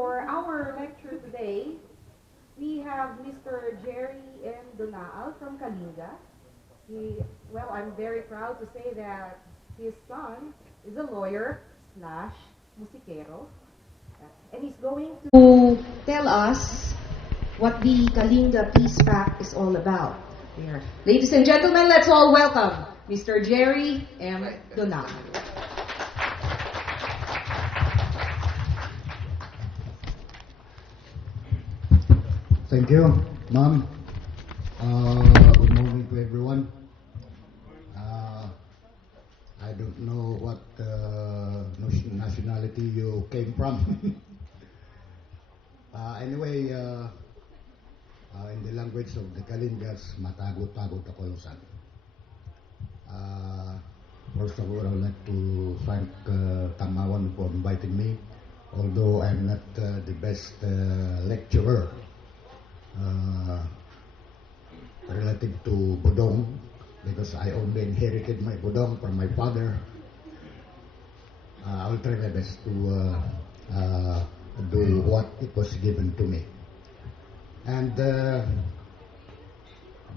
for our lecture today, we have Mr. Jerry M. Donal from Kalinga. I'm very proud to say that his son is a lawyer slash musikero. And he's going to tell us what the Kalinga Peace Pact is all about. Here. Ladies and gentlemen, let's all welcome Mr. Jerry M. Donal. Thank you, ma'am. Good morning to everyone. I don't know what nationality you came from. Anyway, in the language of the Kalingas, matagot-tagot ako lusan. First of all, I would like to thank Tamawan for inviting me, although I'm not the best lecturer relative to Bodong, because I only inherited my Bodong from my father. I will try my best to do what it was given to me. And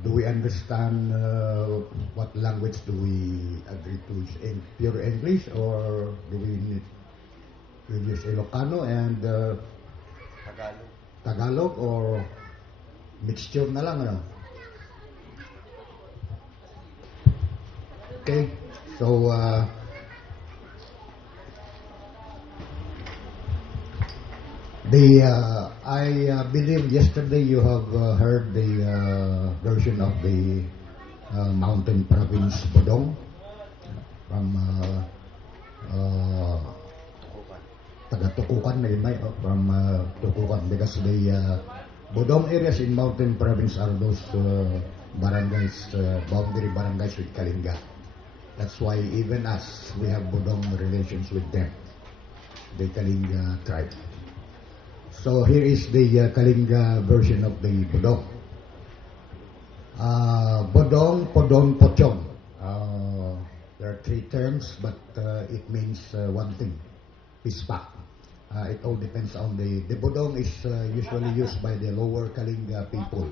do we understand what language do we agree to? In pure English, or do we need to use Ilocano and Tagalog, or mixture na lang, ano? Okay, so I believe yesterday you have heard the version of the Mountain Province Bodong from taga-Tukukan, from Tukukan, because the Bodong areas in Mountain Province are those barangays, boundary barangays with Kalinga. That's why even us, we have Bodong relations with them, the Kalinga tribe. So here is the Kalinga version of the Bodong. Bodong, Podon, Pochong. There are three terms, but it means one thing, Peace Pact. It all depends on the Bodong is usually used by the lower Kalinga people.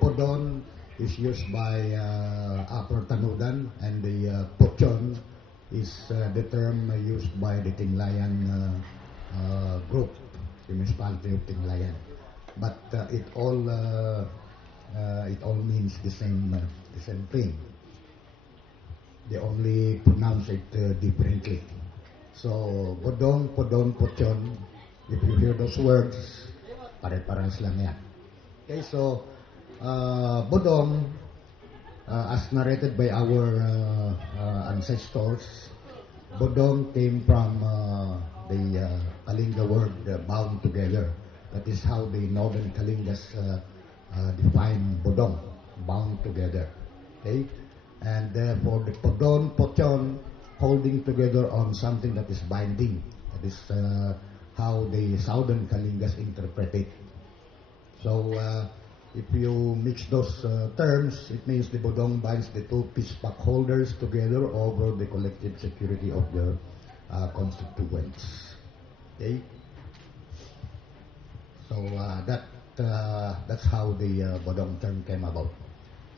Podon is used by Upper Tanudan, and the Pochon is the term used by the Tinglayan group, the municipality of Tinglayan. But it all means the same thing. They only pronounce it differently. So, Bodong, Podon, Pochon, if you hear those words, pare-parehas lang yan. Okay, so, Bodong, as narrated by our ancestors, Bodong came from the Kalinga word, bound together. That is how the northern Kalingas define Bodong, bound together. Okay? And for the Podon, Pochon, holding together on something that is binding. That is how the southern Kalingas interpret it. So, if you mix those terms, it means the Bodong binds the two Peace Pact holders together over the collective security of their constituents. Okay? So, that's how the Bodong term came about.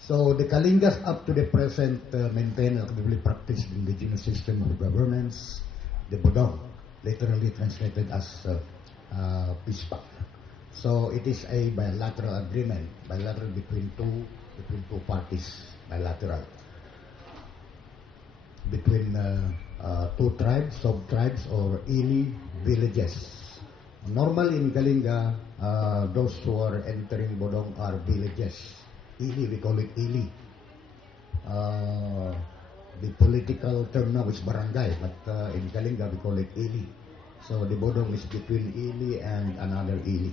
So the Kalingas up to the present maintain and actively practice the indigenous system of governance, the Bodong, literally translated as Peace Pact. So it is a bilateral agreement, bilateral between two parties, bilateral. Between two tribes, sub-tribes, or ili villages. Normally in Kalinga, those who are entering Bodong are villages. Ili, we call it ili. The political term now is barangay, but in Kalinga we call it ili. So the Bodong is between ili and another ili.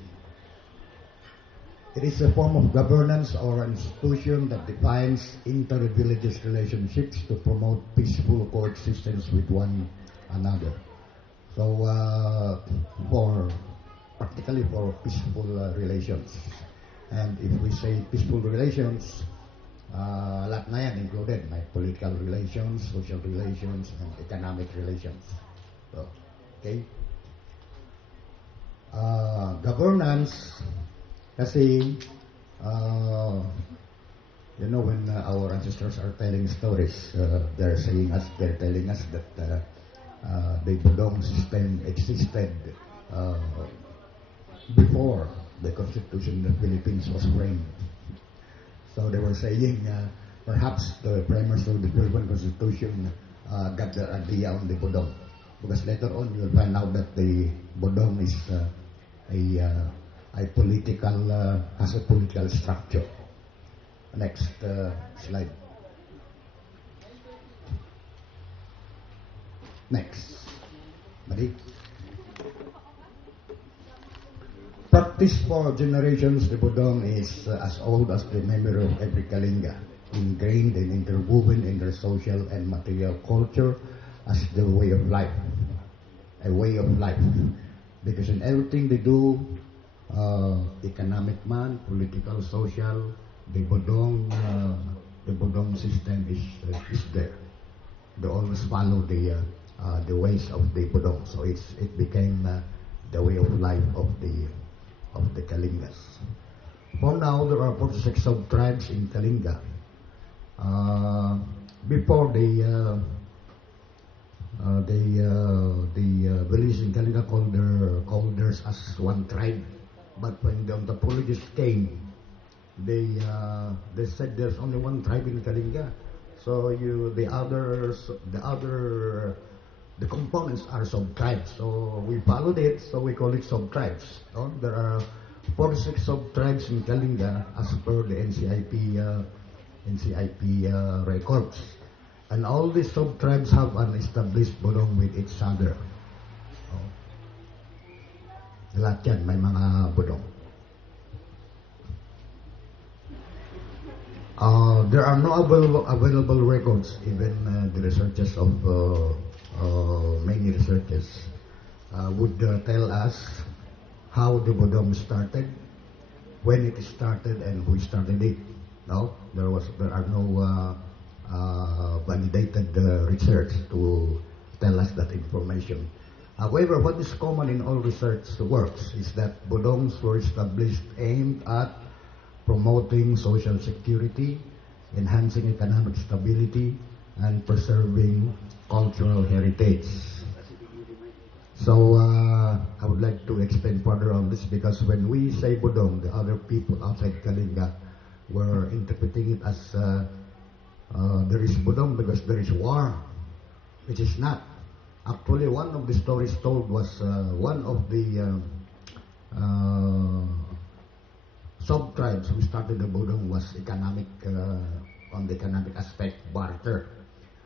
It is a form of governance or institution that defines inter-religious relationships to promote peaceful coexistence with one another. So, practically for peaceful relations. And if we say peaceful relations, lahat na yan included, like political relations, social relations, and economic relations. So, okay? Governance, kasi, when our ancestors are telling stories, they're telling us that the Budong system existed uh, before the Constitution of the Philippines was framed. So they were saying perhaps the framers of the Philippine Constitution got their idea on the Budong. Because later on you'll find out that the Budong is a political, has a political structure. Next slide. Next. Mali. Practiced for generations, the Budong is as old as the memory of every Kalinga, ingrained and interwoven in their social and material culture as the way of life. A way of life. Because in everything they do, economic man, political, social, the Budong system is there. They always follow the ways of the Budong. So it became the way of life of the Kalingas. For now, there are 46 sub-tribes in Kalinga. Before the village in Kalinga called theirs as one tribe, but when the anthropologists came, they said there's only one tribe in Kalinga. So the components are sub-tribes. So we followed it, so we call it sub-tribes. There are 46 sub-tribes in Kalinga as per the NCIP records. And all these sub-tribes have an established Budong with each other. Lahat yan, may mga Budong. There are no available records, even the researchers of many researchers would tell us how the Budong started, when it started, and who started it. No, there are no validated research to tell us that information. However, what is common in all research works is that Budongs were established aimed at promoting social security, enhancing economic stability, and preserving cultural heritage. So I would like to explain further on this, because when we say Budong, the other people outside Kalinga were interpreting it as there is Budong because there is war, which is not. Actually, one of the stories told was one of the sub-tribes who started the Budong was on the economic aspect, barter.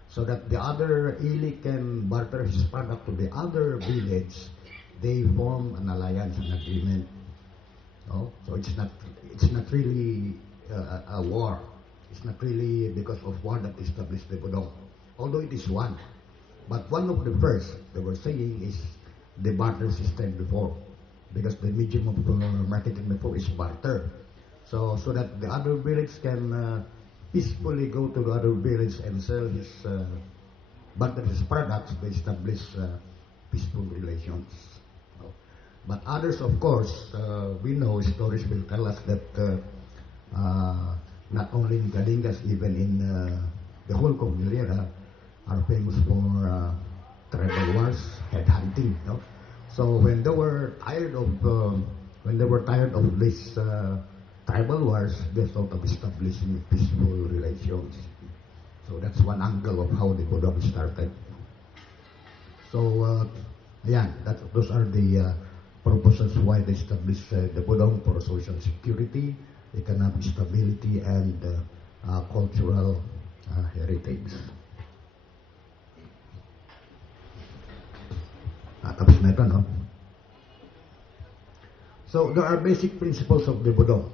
So that the other ili can barter his product to the other village, they form an alliance, an agreement. So it's not really a war. It's not really because of war that established the Budong, although it is one. But one of the first they were saying is the barter system before, because the medium of marketing before is barter. So that the other village can peacefully go to the other village and sell his products, they establish peaceful relations. But others, of course, we know stories will tell us that not only in Kalingas, even in the whole Cordillera, are famous for tribal wars, headhunting. So when they were tired of these tribal wars, they thought of establishing peaceful relations. So that's one angle of how the Budong started. So those are the purposes why they established the Budong: for social security, economic stability, and cultural heritage. Tapos na ito, no? So there are basic principles of the Budong.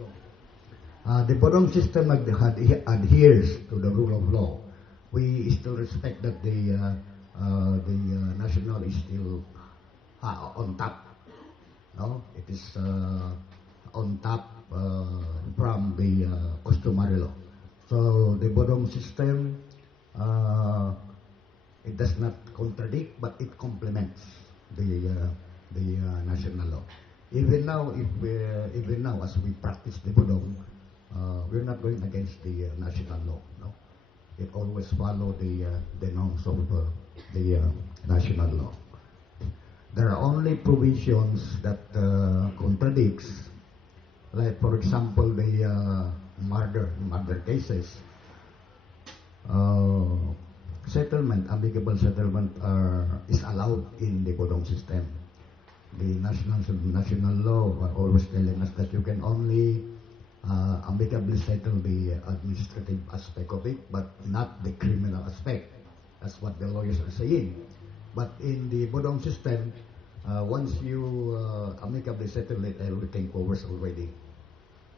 The Budong system adheres to the rule of law. We still respect that the national is still on top. No, it is on top from the customary law. So the Budong system, it does not contradict, but it complements the national law. Even now, even now, as we practice the Bodong, we're not going against the national law. No, it always follow the norms of the national law. There are only provisions that contradicts, like for example, the murder cases. Settlement, amicable settlement is allowed in the Bodong system. The national law are always telling us that you can only amicably settle the administrative aspect of it, but not the criminal aspect. That's what the lawyers are saying. But in the Bodong system, once you amicably settle it, everything covers already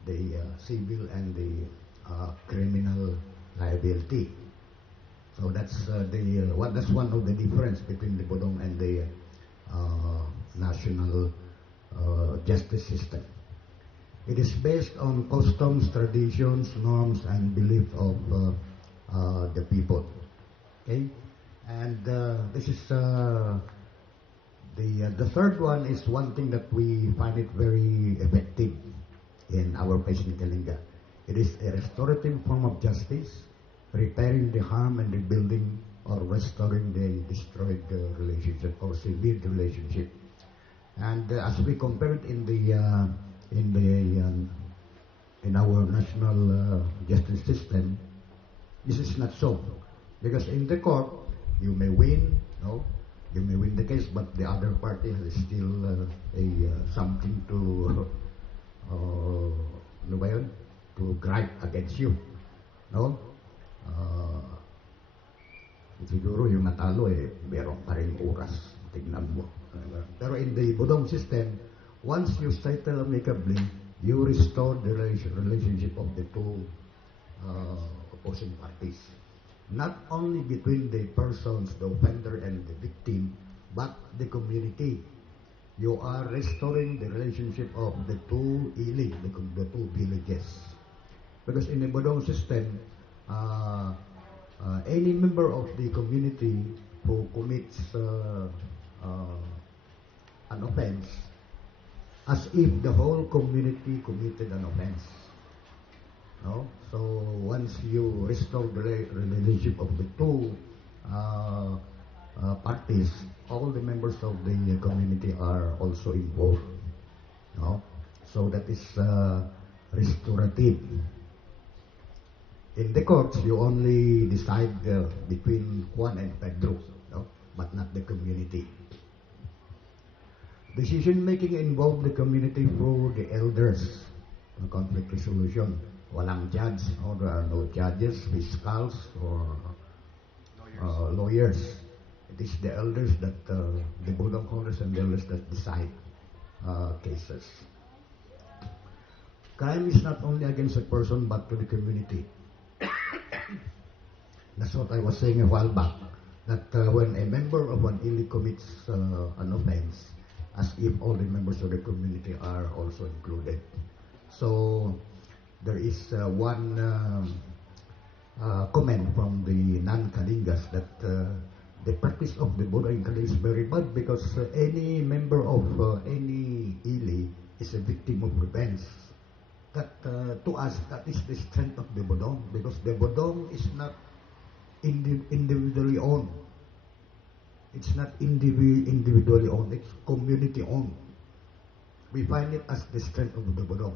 the civil and the criminal liability. So that's that's one of the difference between the Bodong and the national justice system. It is based on customs, traditions, norms, and belief of the people. Okay, and this is the third one is one thing that we find it very effective in our place in Kalinga. It is a restorative form of justice, repairing the harm and rebuilding or restoring the destroyed relationship or severed relationship. And as we compare it in our national justice system, this is not so, because in the court you may win, no, you may win the case, but the other party has still something to ano ba yun? To gripe against you, no? Siguro yung natalo meron pa rin oras, tignan mo. Pero in the Bodong system, once you settle amicably, you restore the relationship of the two opposing parties. Not only between the persons, the offender and the victim, but the community. You are restoring the relationship of the two ili, the two villages. Because in the Bodong system, any member of the community who commits an offense, as if the whole community committed an offense. No? So once you restore the relationship of the two parties, all the members of the community are also involved. No? So that is restorative. In the courts, you only decide between Juan and Pedro, no? But not the community. Decision-making involve the community through the elders, conflict resolution. Walang judge, or there are no judges, fiscals, or lawyers. It is the elders that, the Bodong Congress and the elders that decide cases. Crime is not only against a person, but to the community. That's what I was saying a while back, that when a member of an ili commits an offense, as if all the members of the community are also included. So there is one comment from the non-Kalingas that the practice of the Bodong is very bad, because any member of any ili is a victim of revenge. That to us, that is the strength of the Bodong, because the Bodong is not individually owned. It's not individually owned, it's community owned. We find it as the strength of the Bodong.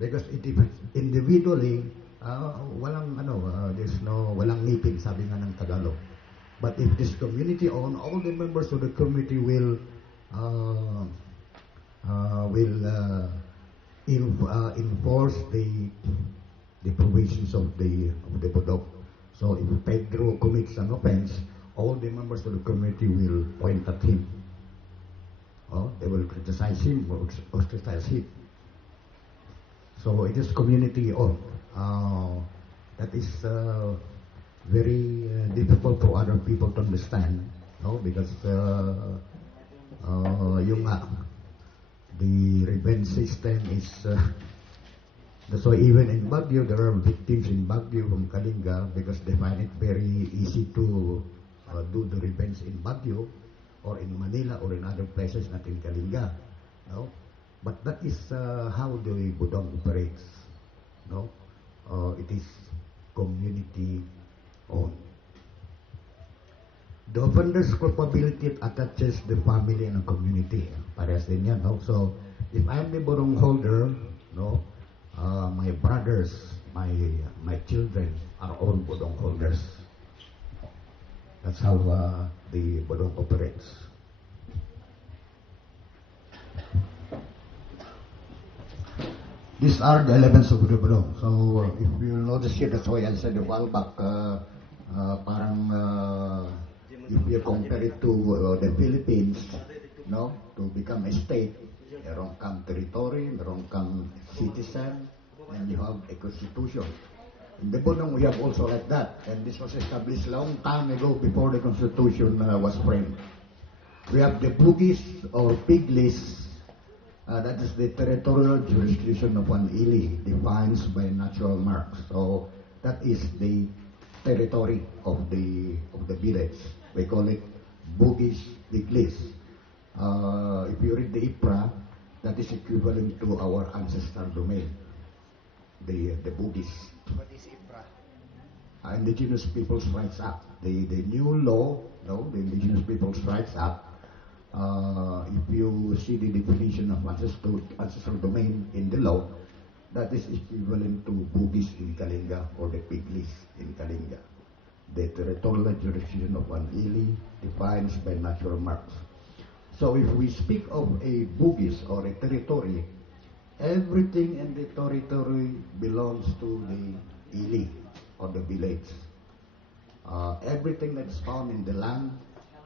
Because if it's individually, walang ngipin, sabi nga ng Tagalog. But if this community owned, all the members of the community will enforce the provisions of the Bodong. So if Pedro commits an offense, all the members of the community will point at him. They will criticize him or ostracize him. So it is community owned. That is very difficult for other people to understand, no? Because the revenge system is so even in Baguio, there are victims in Baguio from Kalinga because they find it very easy to do the revenge in Baguio or in Manila or in other places, not in Kalinga. No? But that is how the Budong operates. No? It is community owned. The offender's culpability attaches the family and the community. Parehas din yan, no? So, if I'm the Budong holder, no, my brothers, my children are all Budong holders. That's how the Budong operates. These are the elements of the Budong. So, if you notice here, that's why I said a while back, if you compare it to the Philippines, no, to become a state, meron kang territory, meron kang citizen, and you have a constitution. In the Budong, we have also like that, and this was established long time ago before the constitution was framed. We have the Bugis or Piglis, that is the territorial jurisdiction of an ili, defined by natural marks. So that is the territory of the village. We call it Bugis Piglis. If you read the IPRA, that is equivalent to our ancestral domain, the Bugis. What is IPRA? Indigenous Peoples' Rights Act. The new law, no, the Indigenous Peoples' Rights Act. If you see the definition of ancestral domain in the law, that is equivalent to Bugis in Kalinga or the Piglis in Kalinga. The territorial jurisdiction of an ili defined by natural marks. So if we speak of a Bugis or a territory, everything in the territory belongs to the ili or the village. Everything that's found in the land,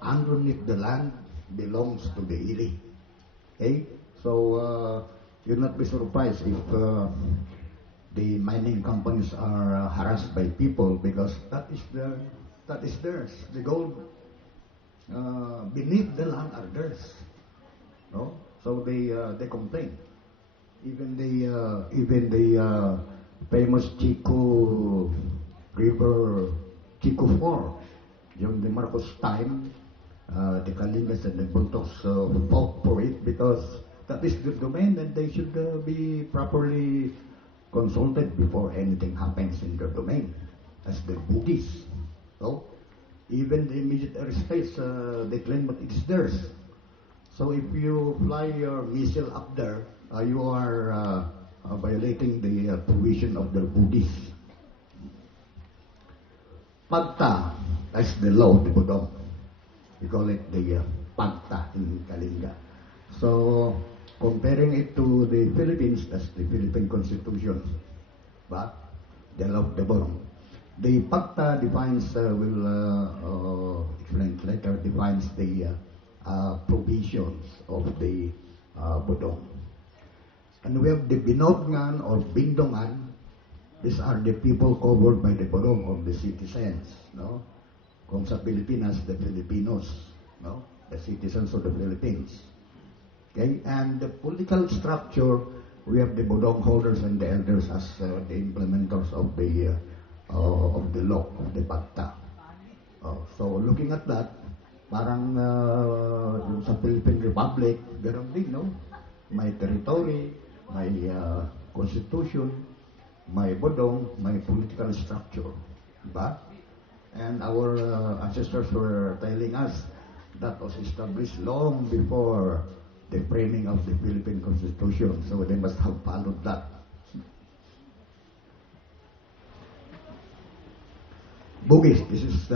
underneath the land, belongs to the ili. Okay? So you'll not be surprised if the mining companies are harassed by people because that is theirs. The gold beneath the land are theirs. No? So they complain. Even the famous Chico River, Chico 4, during the Marcos time, the Kalingas and the Buntos fought for it because that is the domain and they should be properly consulted before anything happens in their domain. That's the Bugis. So, even the immediate airspace, they claim that it's theirs. So if you fly your missile up there, you are violating the provision of the Bugis. Pagta, that's the law of the Budong. We call it the Pagta in Kalinga. So, comparing it to the Philippines, that's the Philippine Constitution, but the law of the Budong. The Pagta defines, will explain later, defines the provisions of the Budong. And we have the Binodngan or Bindongan. These are the people covered by the Budong or the citizens, no? Kung sa Pilipinas, the Filipinos, no? The citizens of the Philippines. Okay, and the political structure, we have the Budong holders and the elders as the implementers of the law, of the Pagta. So looking at that, parang yung sa Philippine Republic, ganoon din, no? May territory, may constitution, may Budong, may political structure. Diba? And our ancestors were telling us that was established long before the framing of the Philippine Constitution, so they must have followed that. Bugis, this is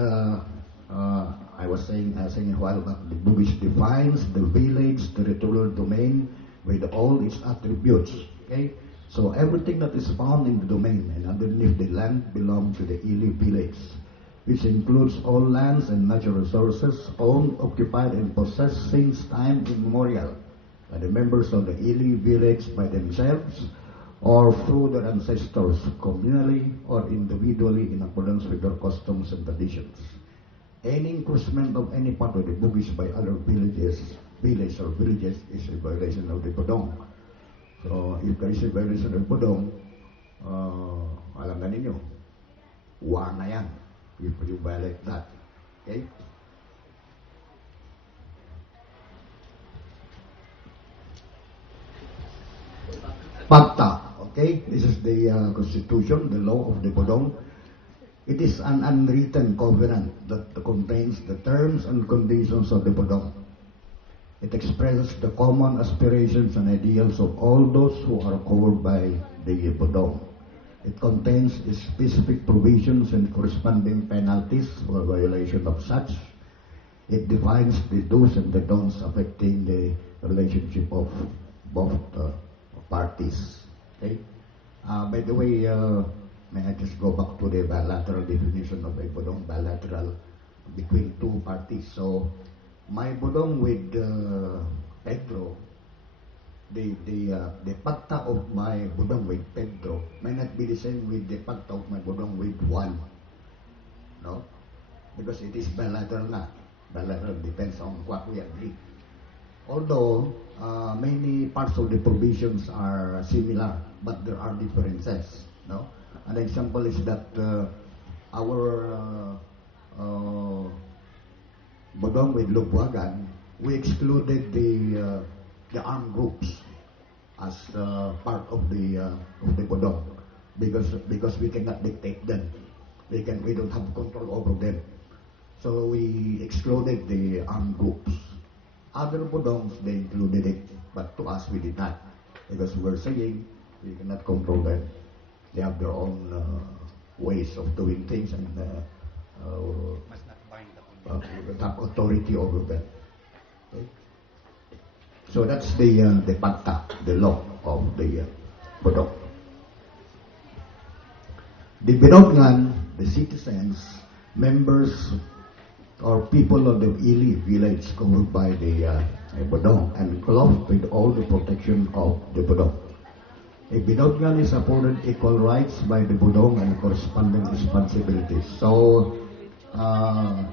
I was saying a while back, the Bugis defines the village territorial domain with all its attributes. Okay, so everything that is found in the domain and underneath the land belongs to the ili village, which includes all lands and natural resources owned, occupied, and possessed since time immemorial by the members of the ili village by themselves or through their ancestors, communally or individually in accordance with their customs and traditions. Any encroachment of any part of the Bugis by other village or villages is a violation of the Budong. So if there is a violation of the Budong, alam na ninyo, war na yan if you violate that. Okay? Pacta, okay? This is the constitution, the law of the Bodong. It is an unwritten covenant that contains the terms and conditions of the Bodong. It expresses the common aspirations and ideals of all those who are covered by the Bodong. It contains specific provisions and corresponding penalties for violation of such. It defines the do's and the don'ts affecting the relationship of both parties. Okay. By the way, may I just go back to the bilateral definition of a Bodong, bilateral between two parties. So, my Bodong with Pedro, the pacta of my Bodong with Pedro may not be the same with the pacta of my Bodong with Juan. No? Because it is bilateral na. Bilateral depends on what we agree. Although many parts of the provisions are similar, but there are differences. No? An example is that our Bodong with Lubuagan, we excluded the armed groups as part of the Bodong because we cannot dictate them. We don't have control over them. So we excluded the armed groups. Other Bodongs, they included it, but to us we did not, because we're saying we cannot control them. They have their own ways of doing things, and Must not bind the we have authority over them. Okay? So that's the pacta, the law of the Bodong. The Binotngan, the citizens, members, or people of the Ili village covered by the Bodong and clothed with all the protection of the Bodong. A Binotngan is afforded equal rights by the Bodong and corresponding responsibilities. So, a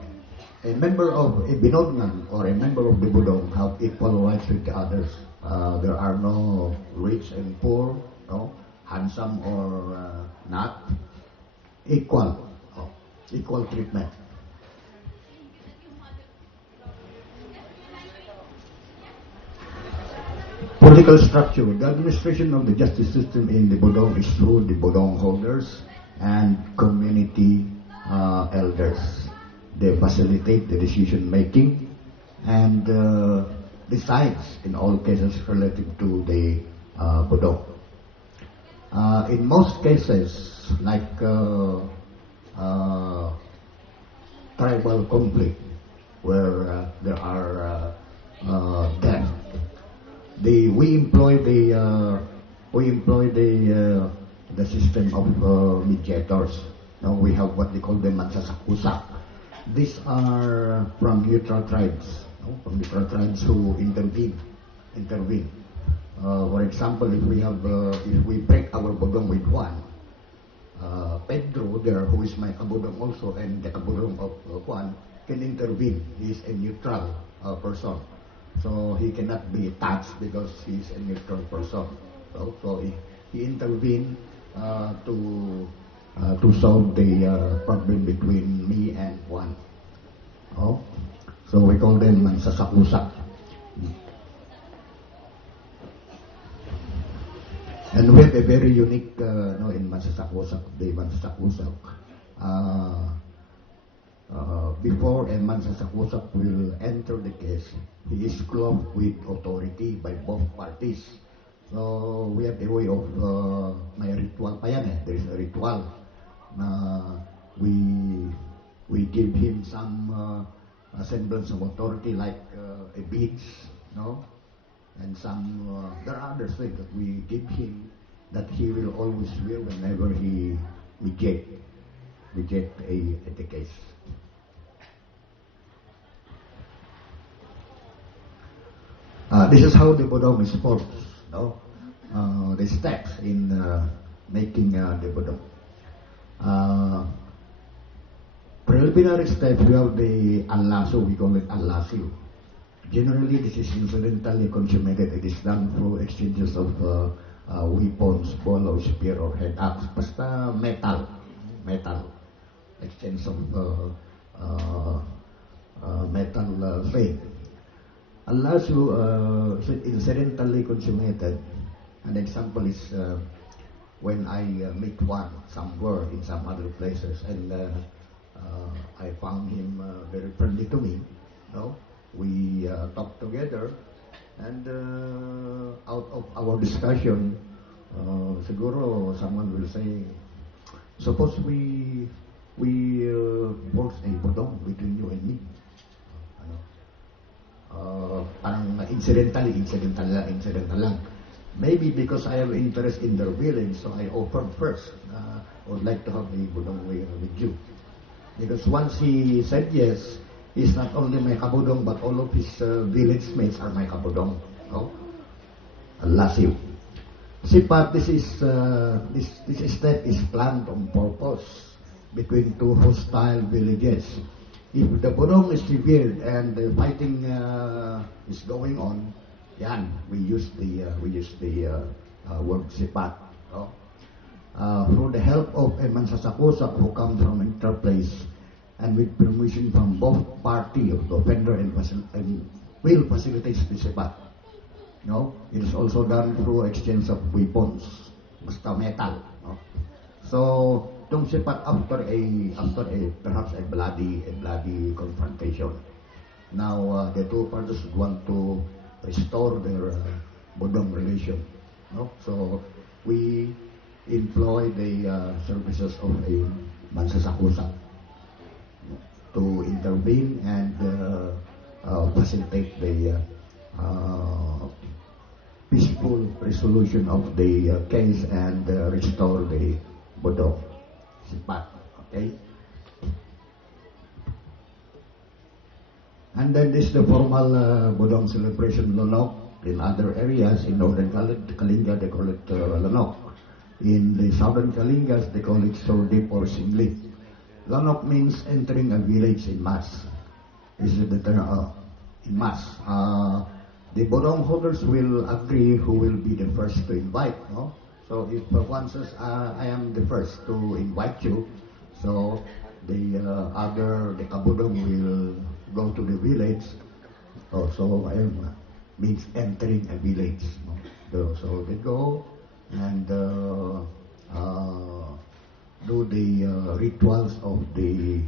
member of a Binotngan or a member of the Bodong have equal rights with the others. There are no rich and poor, no, handsome or not. Equal treatment. Political structure. The administration of the justice system in the Bodong is through the Bodong holders and community elders. They facilitate the decision making and decides in all cases relative to the Bodong. In most cases, like tribal conflict, where there are death, we employ the system of mediators. Now we have what they call the mansasakusak. These are from neutral tribes, no? From neutral tribes who intervene. For example, if we break our Bodong with one, Pedro there, who is my kabudong also, and the kabudong of Juan, can intervene. He is a neutral person. So he cannot be touched because he is a neutral person. So he intervened to solve the problem between me and Juan. Oh? So we call them mansasakusak. And we have a very unique, in Mansasakusak, the Mansasakusak. Before a Mansasakusak will enter the case, he is clothed with authority by both parties. So we have a way of, may ritual pa yan eh. There is a ritual na we give him some semblance of authority, like a beads, no? And some, there are other things that we give him that he will always wear whenever he reject the case. This is how the Bodong is formed, no? The steps in making the Bodong. Preliminary steps, we have the alaso, we call it alasio. Generally, this is incidentally consummated. It is done through exchanges of weapons, ball or spear or head axe. Basta metal. Exchange of metal thing. Unless you incidentally consummated, An example is when I meet one somewhere in some other places, and I found him very friendly to me. No, we talk together, and out of our discussion, siguro someone will say, suppose we force a bodong between you and me. Ano? Parang incidental lang. Maybe because I have interest in their village, so I offered first. I would like to have a bodong with you. Because once he said yes, he's not only my kabudong, but all of his village mates are my kabudong. No? Lasiw. Sipat, this step is planned on purpose between two hostile villages. If the bodong is revealed and the fighting is going on, yan, we use the word sipat. No? Through the help of a mansasakusap who comes from interplace and with permission from both party of the offender and will facilitate the sipat. No? It is also done through exchange of weapons, basta metal. No? So, itong sipat after a perhaps a bloody confrontation. Now, the two parties want to restore their bodong relation. No? So, we employ the services of a mansasakusap to intervene and facilitate the peaceful resolution of the case and restore the bodong. Sipat. Okay? And then this is the formal bodong celebration Lonok. In other areas, in northern Kalinga, they call it Lonok. In the southern Kalingas, they call it Sordip or Singlit. Lonok means entering a village in mass. This is the term in mass. The bodong holders will agree who will be the first to invite. No? So if one says, I am the first to invite you, so the kabudong will go to the village. So I am means entering a village. No? So they go and do the rituals of the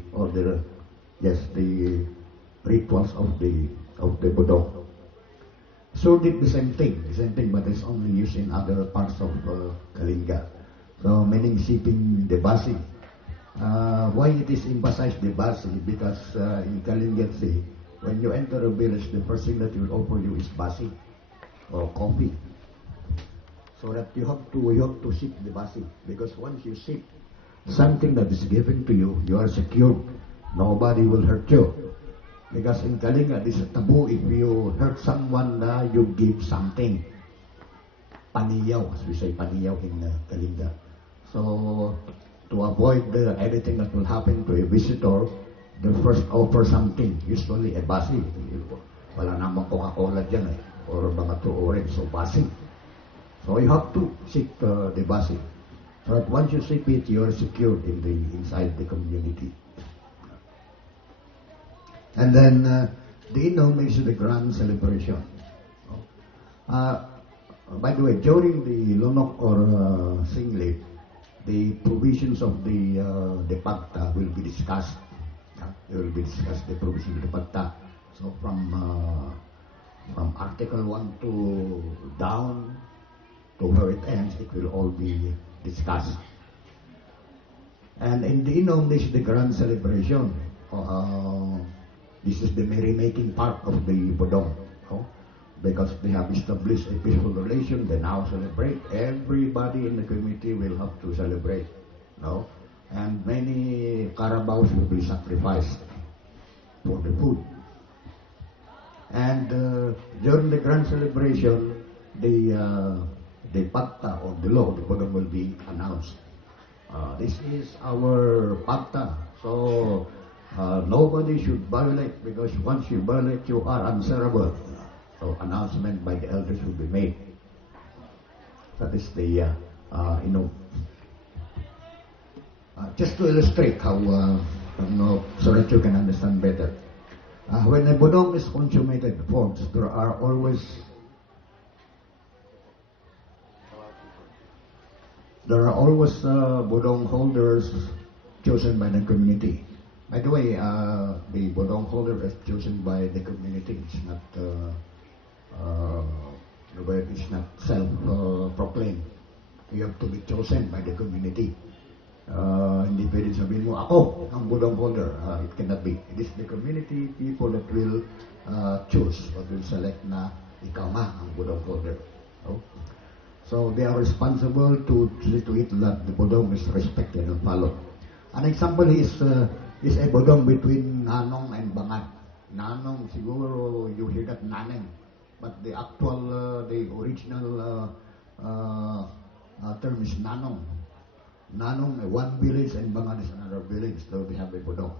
rituals of the bodong. So did the same thing, but it's only used in other parts of Kalinga. So meaning sipping the basi. Why it is emphasized the basi? Because in Kalinga, when you enter a village, the first thing that will offer you is basi or coffee. So that you have to sip the basi, because once you sip something that is given to you, you are secure. Nobody will hurt you. Because in Kalinga, this is taboo. If you hurt someone, you give something. Paniyaw, as we say, paniyaw in Kalinga. So, to avoid anything that will happen to a visitor, they first offer something, usually a basi. Wala namang Coca-Cola dyan or mga true orange, so basi. So you have to sip the basi. So that once you sip it, you are secured inside the community. And then the Inom is the grand celebration. By the way, during the Lonok or Singlit, the provisions of the Pagta will be discussed. They will be discussed, the provisions of the Pagta. So from Article 1 to down to where it ends, it will all be discussed. And in the Inom, this is the grand celebration. This is the merrymaking part of the bodong. No? Because they have established a peaceful relation, they now celebrate. Everybody in the community will have to celebrate. No? And many carabaos will be sacrificed for the food. And during the grand celebration, the Pagta or the law, the bodong will be announced. This is our Pagta. So, nobody should violate, because once you violate, you are answerable. So announcement by the elders will be made. That is the, just to illustrate how, so that you can understand better. When a bodong is consummated, folks, there are always there are always bodong holders chosen by the community. By the way, the bodong holder is chosen by the community. It's not it's not self-proclaimed. You have to be chosen by the community. Hindi pwede sabihin mo, ako ang bodong holder. It cannot be. It is the community people that will choose or will select na ikaw nga ang bodong holder. Oh. So they are responsible to see to it that the bodong is respected and followed. An example is a bodong between Nanong and Bangad. Nanong, siguro you hear that Naneng, but the actual, the original term is Nanong. Nanong, one village, and Bangad is another village, so they have a bodong.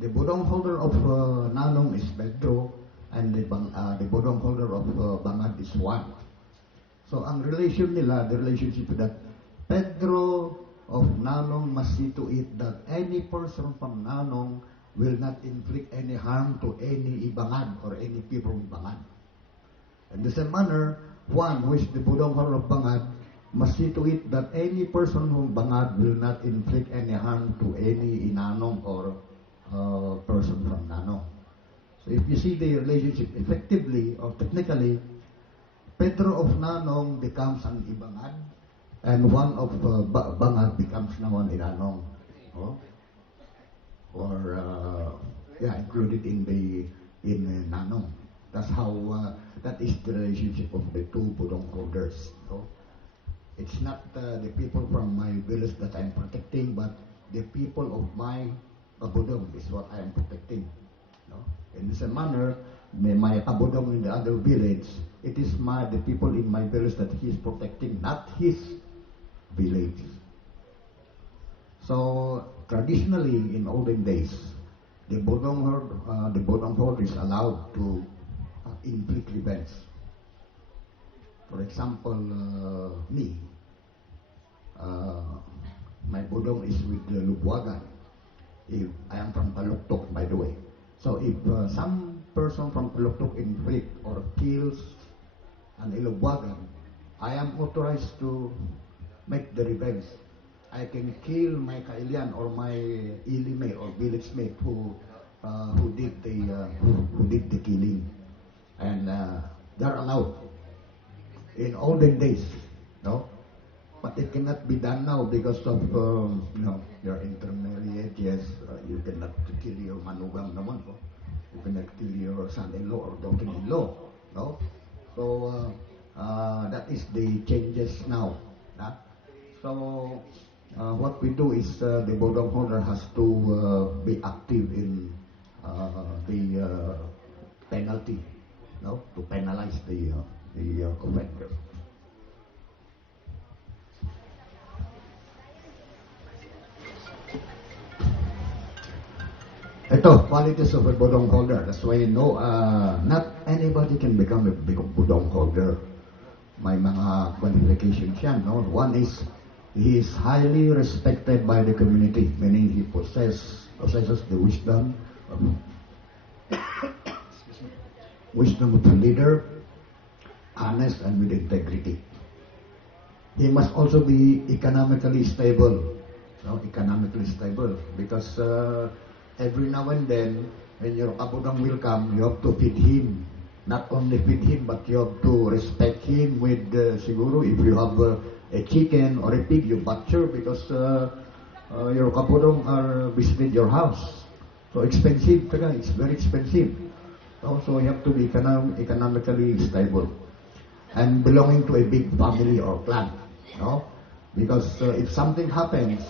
The bodong holder of Nanong is Pedro, and the bodong holder of Bangad is Juan. So ang relation nila, the relationship that Pedro of Nanong must see to it that any person from Nanong will not inflict any harm to any Bangad or any people in Bangad. In the same manner, Juan, who is the bodong holder of Bangad, must see to it that any person from Bangad will not inflict any harm to any Nanong or person from Nanong. So if you see the relationship effectively or technically, Pedro of Nanong becomes an Ibangad, and one of Bangad becomes now an Iranong. Oh? Or included in Nanong. That's how that is the relationship of the two bodong holders. Oh? It's not the people from my village that I'm protecting, but the people of my kabudong is what I am protecting. No? In the same manner, my kabudong in the other village, it is the people in my village that he is protecting, not his village. So traditionally, in olden days, the bodong holder is allowed to inflict revenge. For example, me, my bodong is with Lubuagan. If I am from Taluktok, by the way. So if some person from Taluktok inflict or kills an Ilugwagan, I am authorized to make the revenge. I can kill my kailian or my ilimate or village mate who did the killing, and they're allowed in olden days, no? But it cannot be done now because of your intermarriage. Yes, you cannot kill your manugang naman po. You cannot kill your son-in-law or daughter-in-law, no? So that is the changes now. Huh? So what we do is the bodong holder has to be active in the penalty, no, to penalize the offender. Ito, qualities of a bodong holder. That's why you know, not anybody can become a big bodong holder. May mga qualifications yan, no? One is, he is highly respected by the community, meaning he possesses the wisdom of a leader, honest and with integrity. He must also be economically stable, because every now and then, when your kabudong will come, you have to feed him. Not only feed him, but you have to respect him with, siguro, if you have a chicken or a pig, you butcher, because your kabudong are visiting your house. So expensive, it's very expensive. So you have to be economically stable. And belonging to a big family or clan. No? Because if something happens,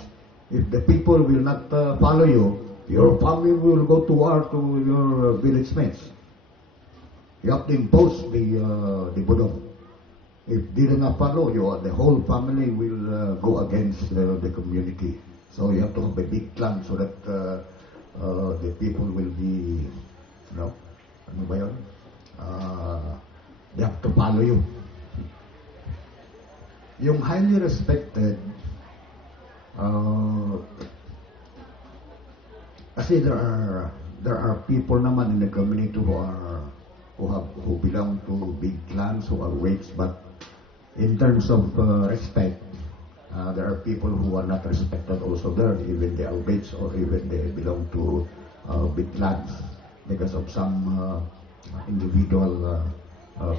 if the people will not follow you, your family will go to war to your village mates. You have to impose the bodong. If they do not follow you, the whole family will go against the community. So you have to have a big clan so that the people will be, ano ba yun? They have to follow you. Yung highly respected, kasi there are people naman in the community who belong to big clans, who are rich, but in terms of respect, there are people who are not respected also there, even the Albates or even they belong to big clans because of some individual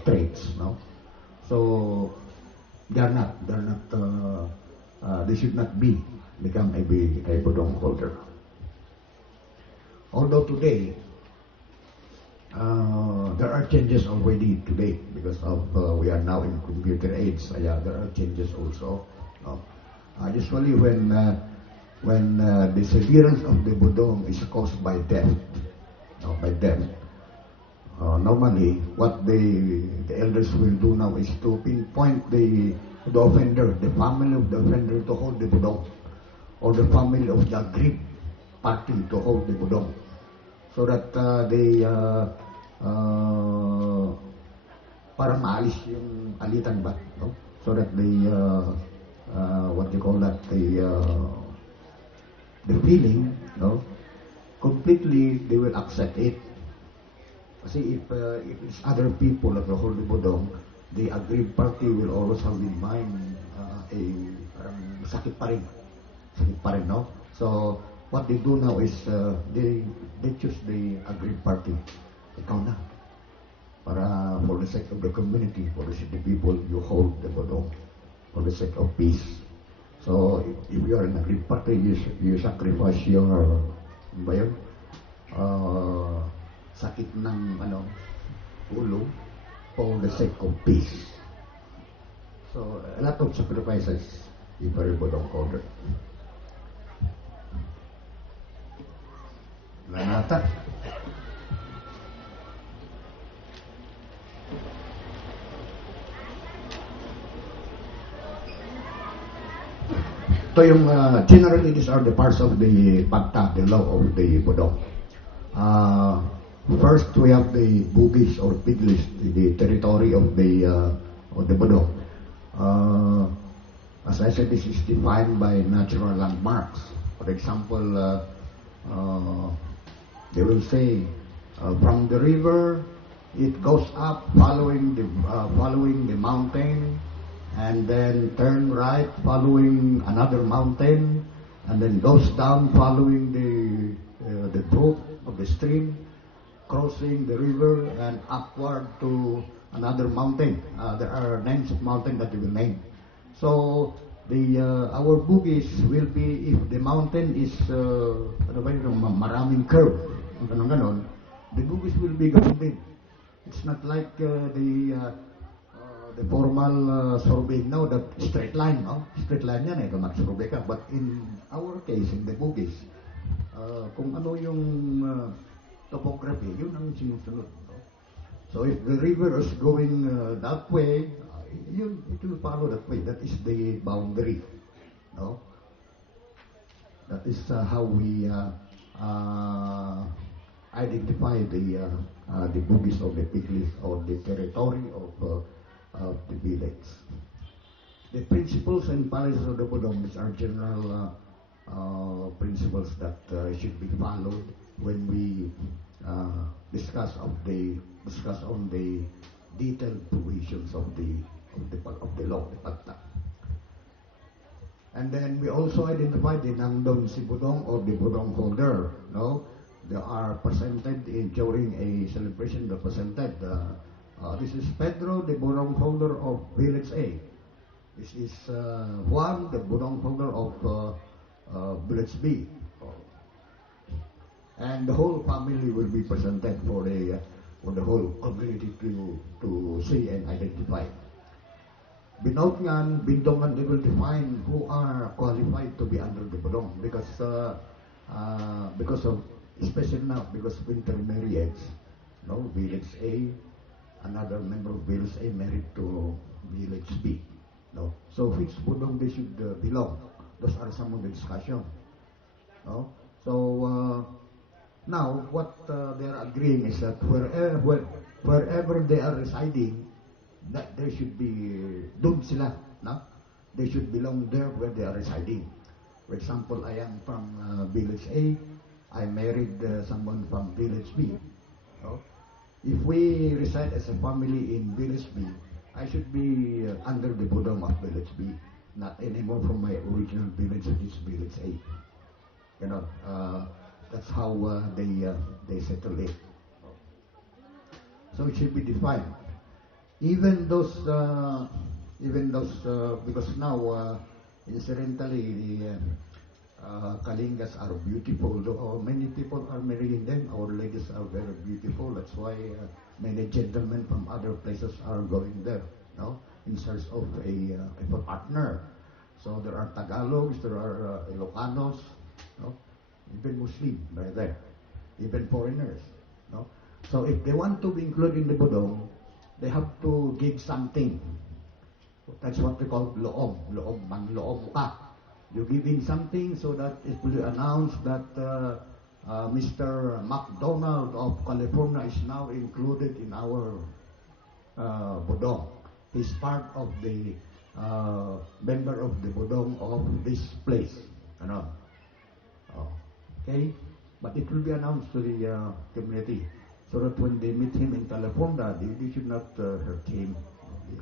traits, no? So they should not become a Bodong holder. Although today, there are changes already today because of we are now in computer age. Yeah, there are changes also. No? Usually when the severance of the Bodong is caused by death, no, by death. Normally, what the elders will do now is to pinpoint the offender, the family of the offender to hold the Bodong, or the family of the aggrieved party to hold the Bodong, so that para maalis yung alitan ba, no? So that what you call that, the feeling, no? Completely they will accept it. Kasi if it's other people that will hold the Bodong, the aggrieved party will always have in mind parang sakit pa rin, no? So what they do now is they choose the aggrieved party. Ikaw na. Para for the sake of the community, for the city people, you hold the Bodong for the sake of peace. So if you are an aggrieved party, you sacrifice your sakit ng ulo for the sake of peace. So a lot of sacrifices if you are a Bodong holder. Nanata. Ito yung generally these are the parts of the pagta, the law of the Bodong. First, we have the Bugis or Piglis, the territory of the Bodong. As I said, this is defined by natural landmarks. For example, they will say from the river, it goes up following the mountain, and then turn right following another mountain, and then goes down following the brook of the stream, crossing the river and upward to another mountain. There are names of mountain that you will name. So our Bugis will be if the mountain is maraming curve, ganon, the Bugis will be ganun din. It's not like the formal survey now that straight line, no? Straight line yan mag-survey ka. But in our case, in the Bugis, kung ano yung topography, yun ang sinusunod. No? So if the river is going that way, it will follow that way. That is the boundary. No? That is how we identify the Bugis or the Piglis or the territory of the village. The principles and policies of the Bodong are general principles that should be followed when we discuss on the detailed provisions of the law, the Pagta. And then we also identify the Nangdong si Bodong or the Bodong holder. No, they are presented during a celebration. They're presented. This is Pedro, the Bodong holder of Village A. This is Juan, the Bodong holder of Village B. And the whole family will be presented for the whole community to see and identify. Binotngan, Bindongan, they will define who are qualified to be under the Bodong because of, especially now, because of intermarriage. No, Village A, another member of Village A married to Village B. No, so which Bodong they should belong? Those are some of the discussion. No, so now what they are agreeing is that wherever they are residing, that there should be doon sila, no? They should belong there where they are residing. For example, I am from Village A. I married someone from Village B. No? If we reside as a family in Village B, I should be under the Budong of Village B, not anymore from my original village, which is Village A. You know, that's how they settle it. So it should be defined. Even those, because now, incidentally, the Kalingas are beautiful. Though many people are marrying them. Our ladies are very beautiful. That's why many gentlemen from other places are going there, no, in search of a partner. So there are Tagalogs, there are Ilocanos, no, even Muslim are there, even foreigners, no. So if they want to be included in the Budong, they have to give something. That's what we call loom. Loom, manloom ka. You give in something so that it will be announced that Mr. McDonald of California is now included in our Budong. He's part of the member of the Budong of this place. Ano? Okay? But it will be announced to the community so that when they meet him in California, they should not hurt him.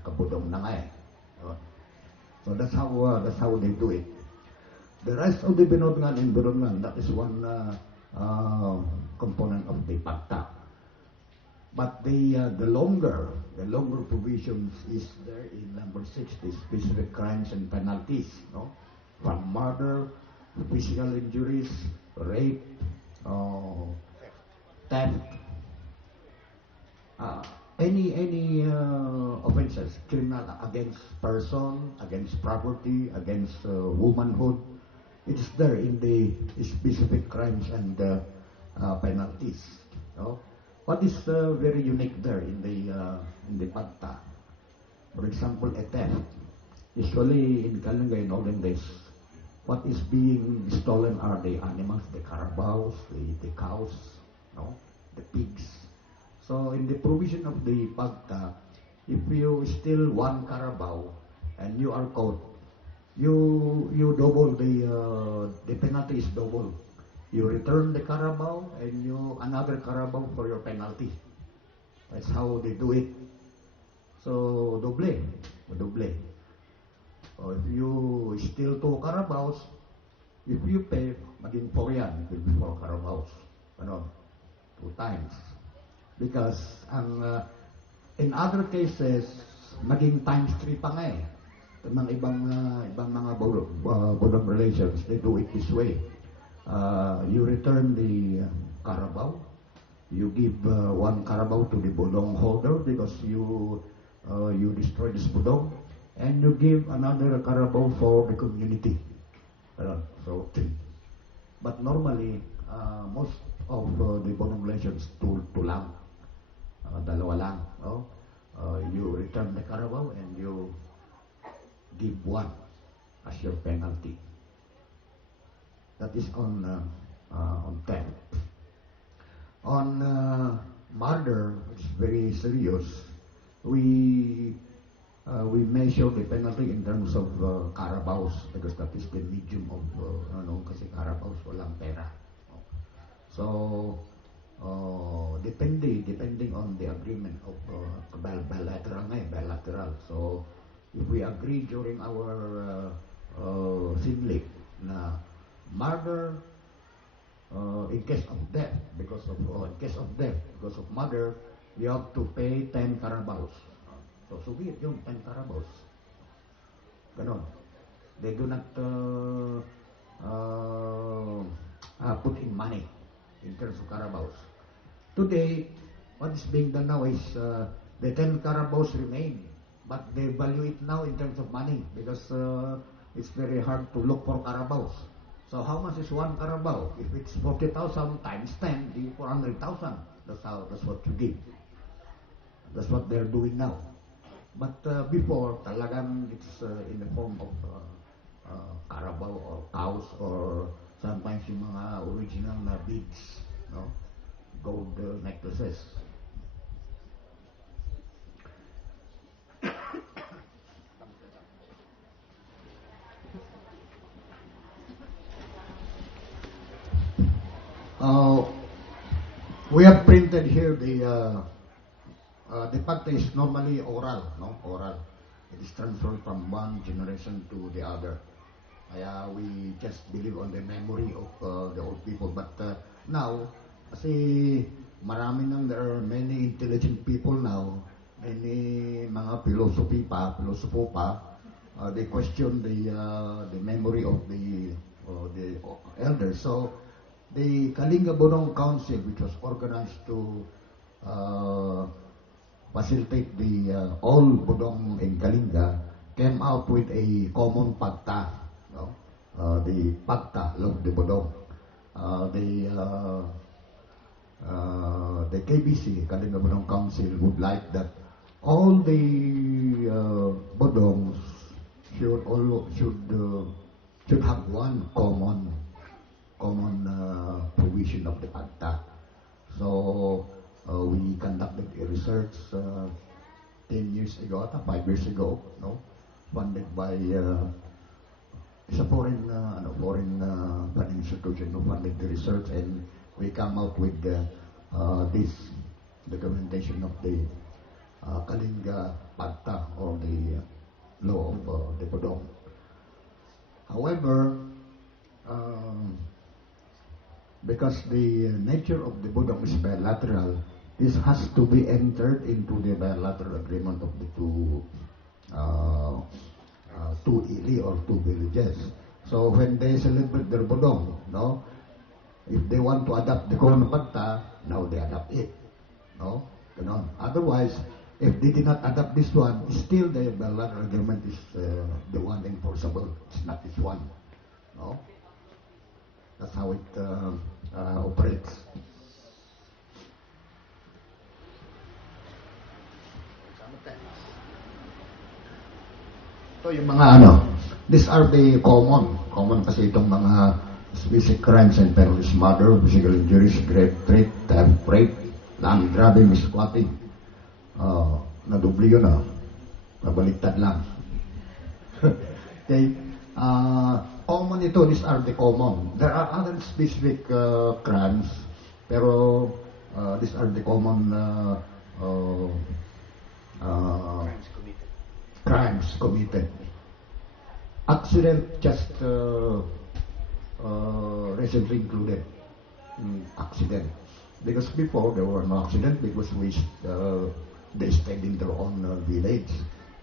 Kabudong na nga eh. So that's how they do it. The rest of the Binodngan and Budongan, that is one component of the Pagta. But the longer provisions is there in number 6, the specific crimes and penalties, no? From murder, physical injuries, rape, theft, any offenses, criminal against person, against property, against womanhood. It's there in the specific crimes and penalties. No? What is very unique there in the Pagta? For example, a theft. Usually in Kalinga in olden days, what is being stolen are the animals, the carabaos, the cows, no, the pigs. So in the provision of the Pagta, if you steal one carabao and you are caught, you double the penalty is double. You return the carabao and you another carabao for your penalty. That's how they do it. So doble. If you steal 2 carabaos, if you pay, maging 4 yan, it will be 4 carabaos. Ano? 2 times. Because in other cases, maging times 3 pa nga eh. Mga ibang mga Budong relations, they do it this way. You return the carabao. You give 1 carabao to the Budong holder because you destroy this Budong, and you give another carabao for the community. So 3. But normally, most of the Budong relations, 2 lang. Dalawa lang. No? You return the carabao and you give 1 as your penalty. That is on theft. On murder, it's very serious. We measure the penalty in terms of carabaos because that is the medium of kasi carabaos walang pera. So depending on the agreement of bilateral. So if we agree during our sinlik na murder in case of death because of murder, you have to pay 10 carabaos. So subit yung 10 carabaos. Ganon. They do not put in money in terms of carabaos. Today, what is being done now is the 10 carabaos remain, but they value it now in terms of money because it's very hard to look for carabaos. So how much is 1 carabao? If it's 40,000 times 10, the 400,000. That's what you give. That's what they're doing now. But before, talagang it's in the form of carabao or cows or sometimes yung mga original na beads, no? Gold necklaces. We have printed here the The pagta is normally oral, no? Oral. It is transferred from one generation to the other. Kaya we just believe on the memory of the old people. But now, kasi there are many intelligent people now, many mga philosopher pa, they question the memory of the elders. So, the Kalinga Bodong Council, which was organized to facilitate the all Bodong in Kalinga, came out with a common pagta, no? The pagta of the Bodong. The KBC, Kalinga Bodong Council, would like that all the Bodongs should have one common provision of the pagta. So we conducted a research 10 years ago, 5 years ago, no, funded by it's a foreign institution who funded the research, and we come out with this documentation of the Kalinga Pagta, or the law of the Bodong. However, because the nature of the Bodong is bilateral, this has to be entered into the bilateral agreement of the two ili or two villages. So when they celebrate their Bodong, no, if they want to adopt the Common Pagta, now they adopt it, no, ganon. Otherwise, if they did not adopt this one, still the bilateral agreement is the one enforceable. It's not this one, no. That's how it operates. Ito yung mga these are the common kasi itong mga basic crimes and terrorist murder, physical injuries, grave threat, theft, rape, land grabbing, squatting. Nadubli yun nabaliktad lang. Okay. Common ito, these are the common. There are other specific crimes, pero these are the common crimes committed. Accident just recently included. Accident. Because before there were no accident because they stayed in their own village.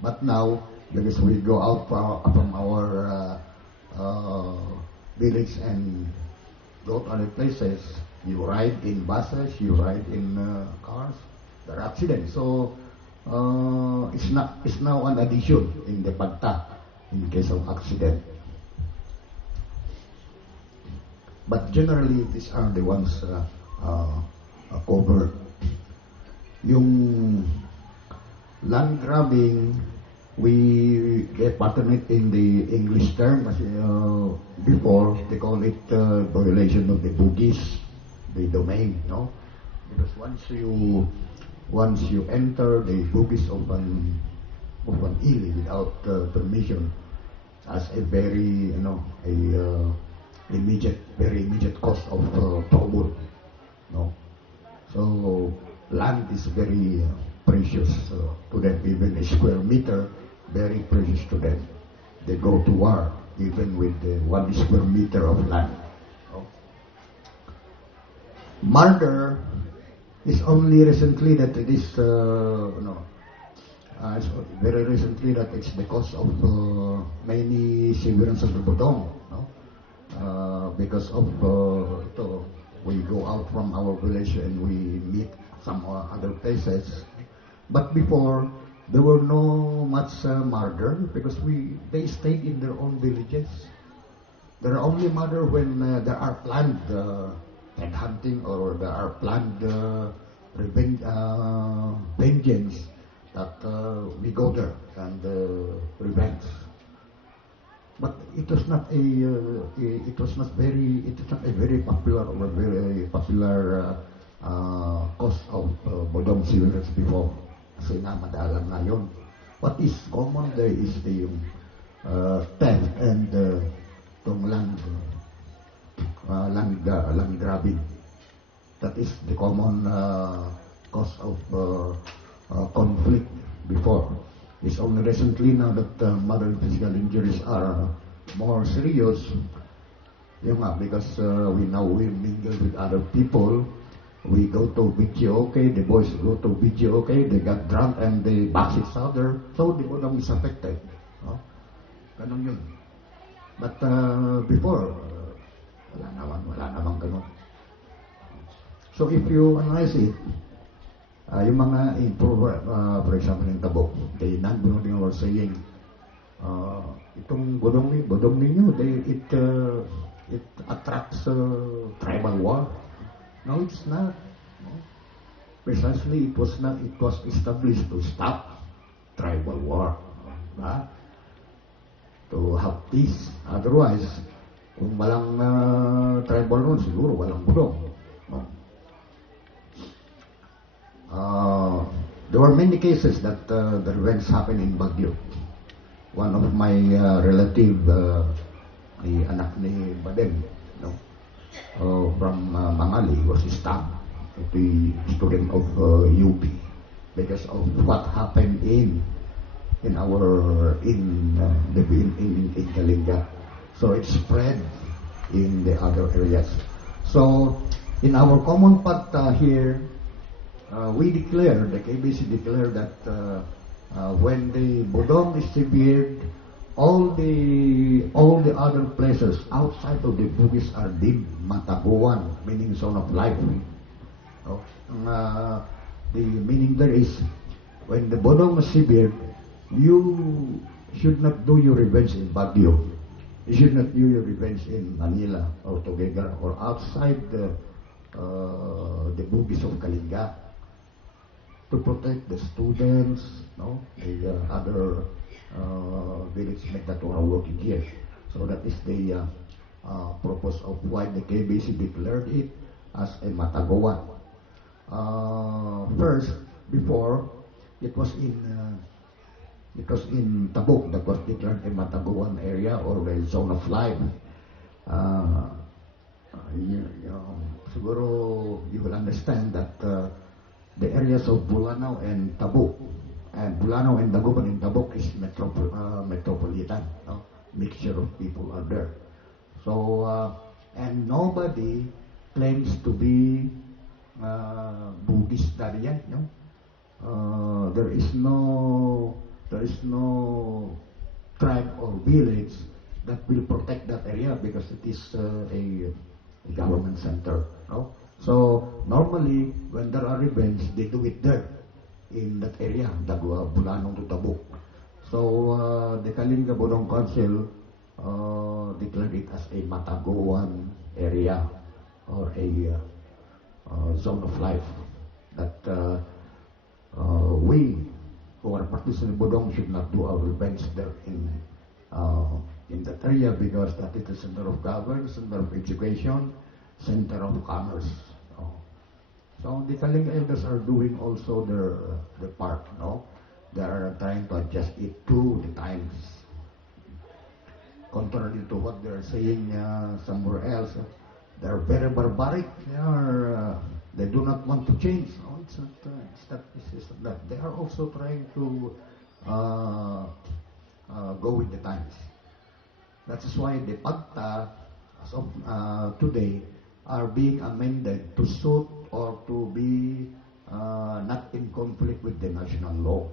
But now, because we go out from our village and go to other places, you ride in buses, you ride in cars, there are accidents. So it's now an addition in the pagta in case of accident. But generally, these are the ones covered. Yung land grabbing, we get paternate in the English term kasi before they call it violation of the Bugis, the domain, no? Because once you enter the Bugis of an ili without permission, as a very very immediate cause of trouble, no? So land is very precious to them. Even a square meter, very precious to them. They go to war even with 1 square meter of land. No? Murder is only recently that it is it's very recently that it's the cause of many severance of the Bodong, no? Because of we go out from our village and we meet some other places. But before, there were no much murder because they stayed in their own villages. There are only murder when there are planned headhunting or there are planned vengeance that we go there and revenge. But it was not a very popular or very popular cause of Bodong severance before. Kasi madalang ngayon. What is common there is the theft and land grabbing. That is the common cause of conflict before. It's only recently now that moral and physical injuries are more serious. Yung nga, because we mingle with other people. We go to video, okay, the boys go to video, okay, they got drunk and they bash each other. So the bodong is affected. No? Ganun yun. But before, wala naman ganun. So if you analyze it, yung mga for example, in Tabok, the non-Bunoding were saying, itong bodong ninyo, it attracts tribal war. No, it's not. No. Precisely, it was not. It was established to stop tribal war. Diba? To have peace. Otherwise, kung walang tribal noon, siguro walang budong. No. There were many cases that the events happened in Baguio. One of my relative, ni anak ni Badem, no? From Mangali was stabbed, the student of UP, because of what happened in Kalinga. So it spread in the other areas. So in our common path here, we declare, the KBC declare that when the Bodong is severed, all the other places outside of the Bugis are deemed mataguan, meaning zone of life. No? The meaning there is, when the Bodong is severed, you should not do your revenge in Baguio. You should not do your revenge in Manila or Tuguegarao or outside the Bugis of Kalinga, to protect the students, no, the other village mates that are working here. So that is the purpose of why the KBC declared it as a Mataguan. First, before, it was in Tabuk that was declared a Mataguan area or a zone of life. Siguro you will understand that the areas of Bulanao and Tabuk, and Bulanao and Dagupan in Tabuk is metropolitan, no? Mixture of people are there. So, and nobody claims to be Bugistarian, no? There is no tribe or village that will protect that area because it is a government center, no? So normally when there are events, they do it there in that area, Bulanong to Tabuk. So the Kalinga Bodong Council declared it as a Mataguan area or a zone of life that we who are practicing Bodong should not do our revenge there in that area, because that is the center of governance, center of education, center of commerce. So the Kalinga elders are doing also their part, no? They are trying to adjust it to the times. Contrary to what they are saying somewhere else, they are very barbaric. They do not want to change. No, it's not that. They are also trying to go with the times. That is why the Pagta, as of today, are being amended to suit or to be not in conflict with the national law.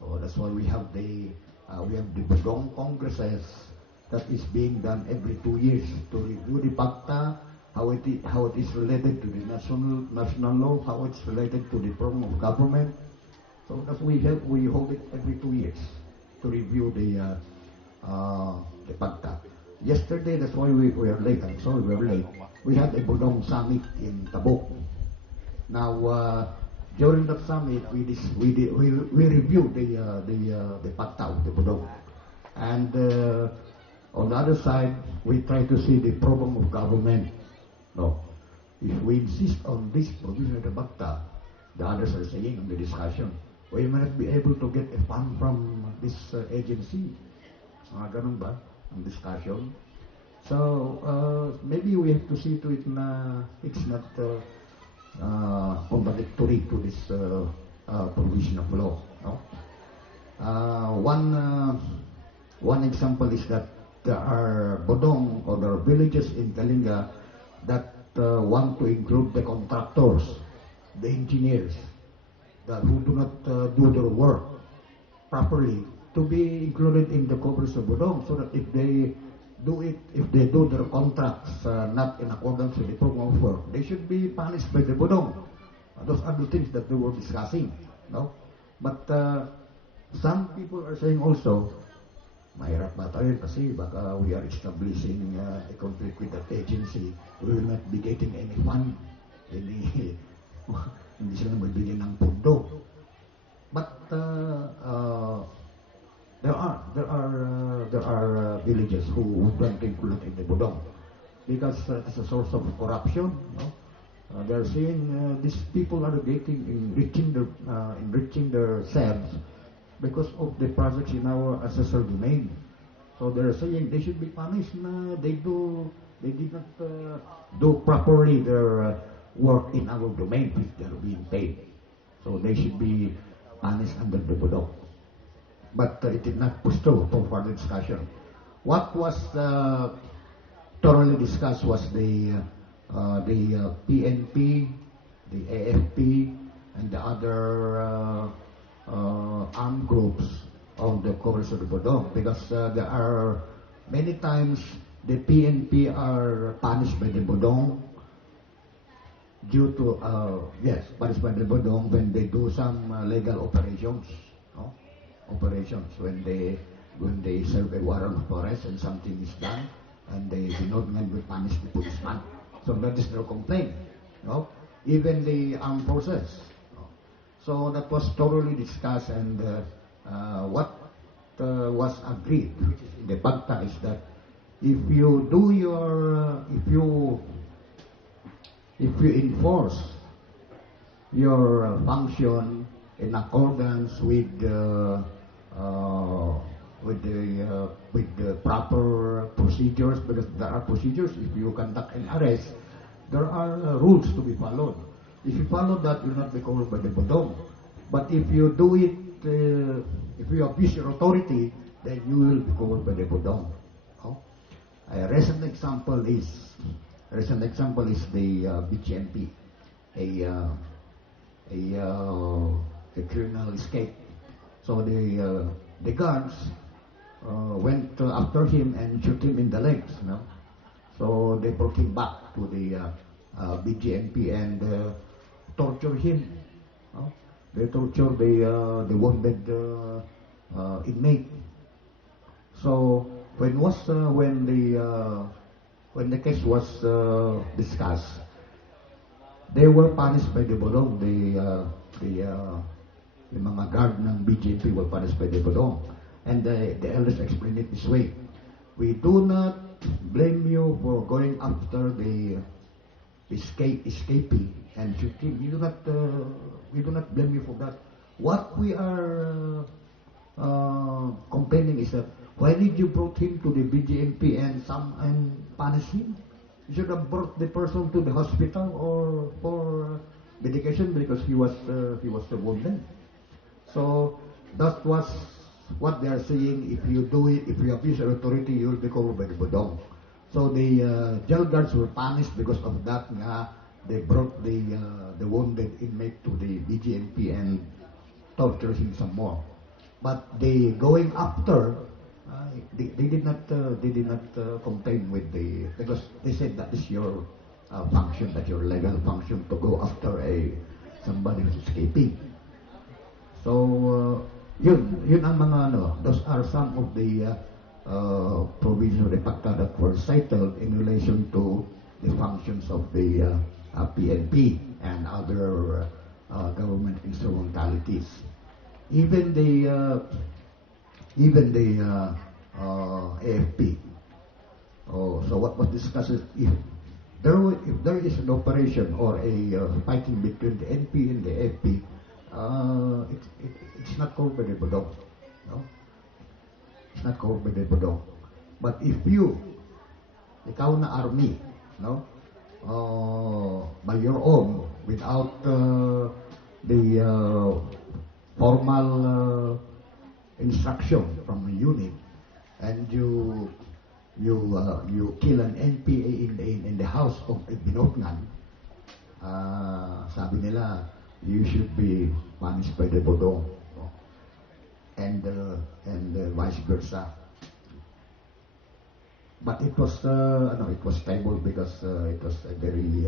So that's why we have the Bodong Congresses that is being done every 2 years to review the Pagta, how it is related to the national law, how it's related to the form of government. So that's we hold it every 2 years to review the Pagta. Yesterday, that's why we are late. I'm sorry we are late. We had a Bodong summit in Tabuk. Now, during that summit, we reviewed the Pagta of the Bodong, and on the other side, we try to see the problem of government. No, if we insist on this provision of the Pagta, the others are saying in the discussion, we may not be able to get a fund from this agency. Ganun ba ang discussion? So maybe we have to see to it na it's not contradictory to this provision of law. No? One example is that there are bodong or there are villages in Kalinga that want to include the contractors, the engineers, that who do not do their work properly to be included in the coverage of bodong, so that if they do their contracts not in accordance with the program of work, they should be punished by the bodong. Those are the things that they were discussing, no? But some people are saying also, mahirap ba tayo kasi baka we are establishing a conflict with that agency, we will not be getting any fund, hindi sila magbigyan ng pondo. But there are villages who would want to include in the bodong because it's a source of corruption. No? They're saying these people are enriching themselves because of the projects in our ancestral domain. So they're saying they should be punished. They did not do properly their work in our domain if they're being paid. So they should be punished under the bodong. But it did not push through for further discussion. What was thoroughly discussed was the PNP, the AFP, and the other armed groups of the coverage of the bodong, because there are many times the PNP are punished by the bodong due to punished by the bodong when they do some legal operations. No? Operations when they serve a warrant of arrest and something is done and they do not will punish the policeman. So that is their complaint. No? Even the armed forces. No? So that was thoroughly discussed, and what was agreed, which is in the BAGTA, is that if you do your if you enforce your function in accordance with the proper procedures, because there are procedures. If you conduct an arrest, there are rules to be followed. If you follow that, you'll not be covered by the bodong. But if you do it, if you abuse your authority, then you will be covered by the bodong. No? A recent example is the BGMP, a criminal escape. So the guards went after him and shoot him in the legs. No? So they brought him back to the BGMP and torture him. No? They torture the wounded inmate. So when the case was discussed, they were punished by the bodong. The mga guard ng BJP were punished by the bodong. And the elders explained it this way: we do not blame you for going after the escapee and shooting. We do not blame you for that. What we are complaining is that why did you brought him to the BGMP and punish him? You should have brought the person to the hospital or for medication because he was wounded. So that was what they are saying. If you do it, if you abuse your authority, you will be covered by the bodong. So the jail guards were punished because of that. They brought the wounded inmate to the BGMP and tortured him some more. But the going after, they did not complain with because they said that is your function, that your legal function to go after somebody who's escaping. So yun ang mga those are some of the provisions of the PAGTA that were cited in relation to the functions of the PNP and other government instrumentalities. Even the AFP. So what was discussed is if there is an operation or a fighting between the NP and the AFP, it's not covered by the bodong. No? It's not covered by the bodong. But if ikaw na army, no, by your own, without the formal instruction from a unit, and you kill an NPA in the house of a Binotngan, sabi nila, you should be punished by the Bodong, no? and vice versa. But it was stable because it was a very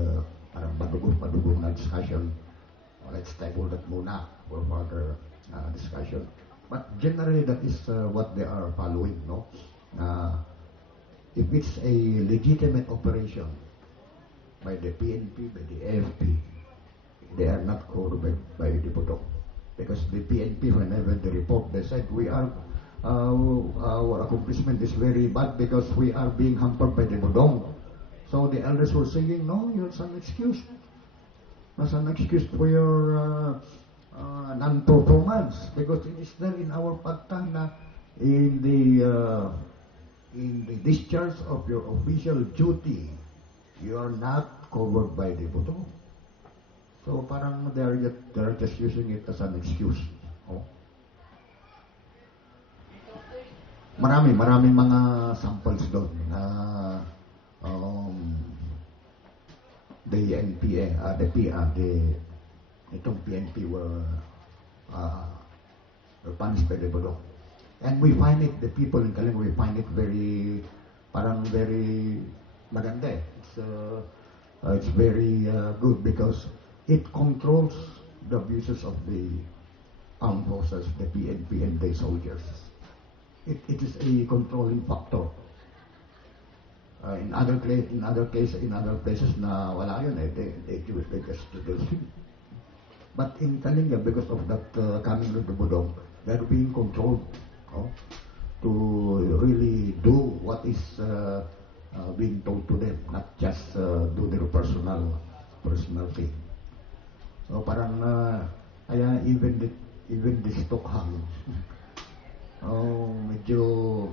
parang madugong na discussion. Let's table that muna for further discussion. But generally, that is what they are following, no? If it's a legitimate operation by the PNP, by the AFP, they are not covered by the Bodong. Because the PNP, whenever they report, they said, our accomplishment is very bad because we are being hampered by the Bodong. So the elders were saying, no, it's an excuse. That's an excuse for your non-performance, because it is there in our pagtang na in the discharge of your official duty, you are not covered by the Bodong. So parang they're just using it as an excuse. Oh. Maraming mga samples doon na the NPA, itong PNP were punished by the Bodong. And we find it, the people in Kalinga, we find it very maganda. It's very good because it controls the abuses of the armed forces, the PNP and the soldiers. It is a controlling factor. In other places na wala yun, they just do. But in Kalinga, because of that coming of the Bodong, they're being controlled to really do what is being told to them, not just do their personal thing. So parang kaya even the Stockholm, medyo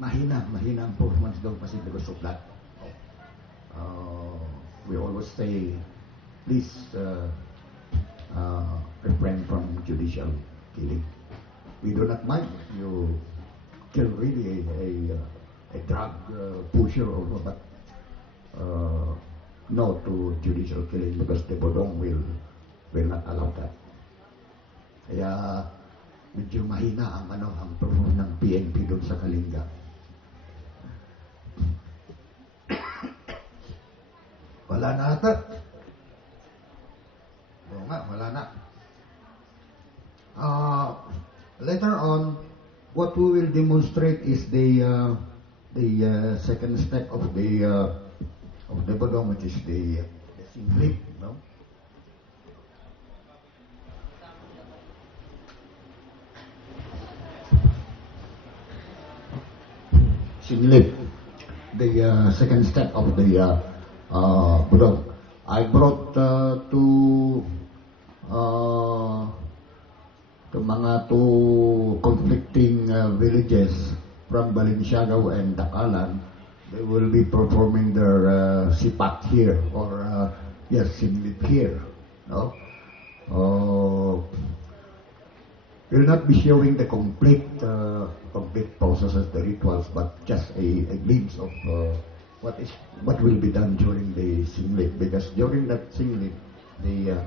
mahina ang performance daw kasi because of that. We always say, please refrain from judicial killing. We do not mind if you kill really a drug pusher or what, but no to judicial killing because the Bodong will not allow that. Kaya medyo mahina ang performance ng PNP doon sa Kalinga. Wala na ata. Oo nga, wala na. Later on, what we will demonstrate is the second step of the Bodong, which is the Singlip, no? Singlip, the second step of the Bodong. I brought two conflicting villages from Balinsiyagaw and Dakalan. They will be performing their sipat here, or Singlip here. No? Will not be showing the complete processes, the rituals, but just a glimpse of what will be done during the Singlip. Because during that Singlip, the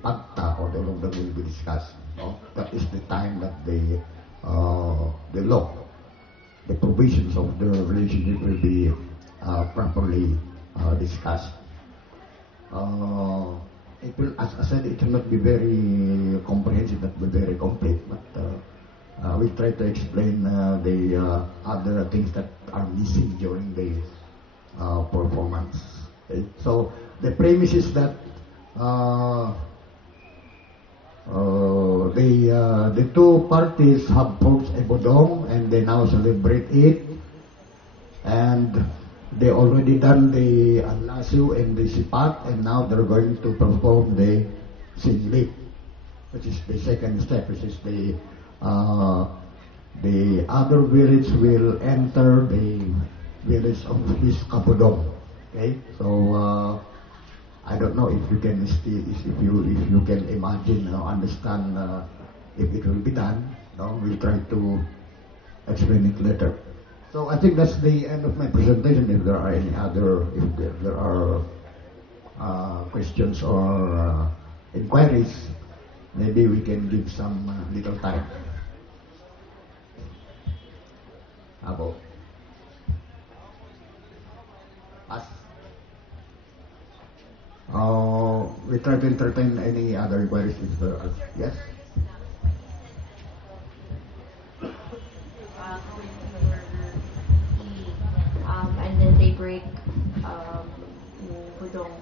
pagta or the logam will be discussed. No? That is the time that the law, the provisions of the relationship will be properly discussed. It will, as I said, it will not be very comprehensive, not be very complete, but we try to explain the other things that are missing during the performance. Okay? So the premise is that the two parties have forged a Bodong and they now celebrate it, and they already done the Anlasu and the Sipat, and now they're going to perform the Singlip, which is the second step, which is the other village will enter the village of this Kapodong. Okay, so I don't know if you can still, if you can imagine or understand if it will be done. No, we'll try to explain it later. So I think that's the end of my presentation. If there are any other, if there are questions or inquiries, maybe we can give some little time. About us. We try to entertain any other inquiries if there are. Yes? And then they break Budong.